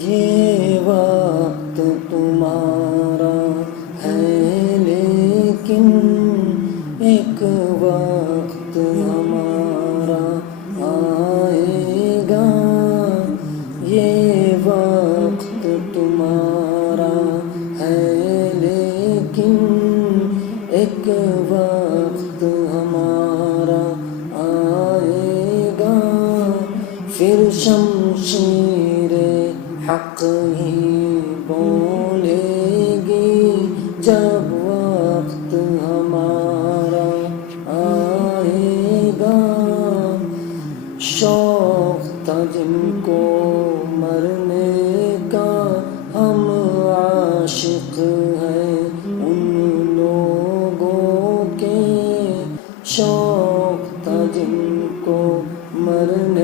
یہ وقت تمہارا ہے لیکن ایک وقت ہمارا آئے گا. یہ وقت تمہارا ہے لیکن ایک وقت ہمارا آئے گا. پھر شمشیر حق ہی بولے گی جب وقت ہمارا آئے گا. شوق تھا جن کو مرنے کا ہم عاشق ہیں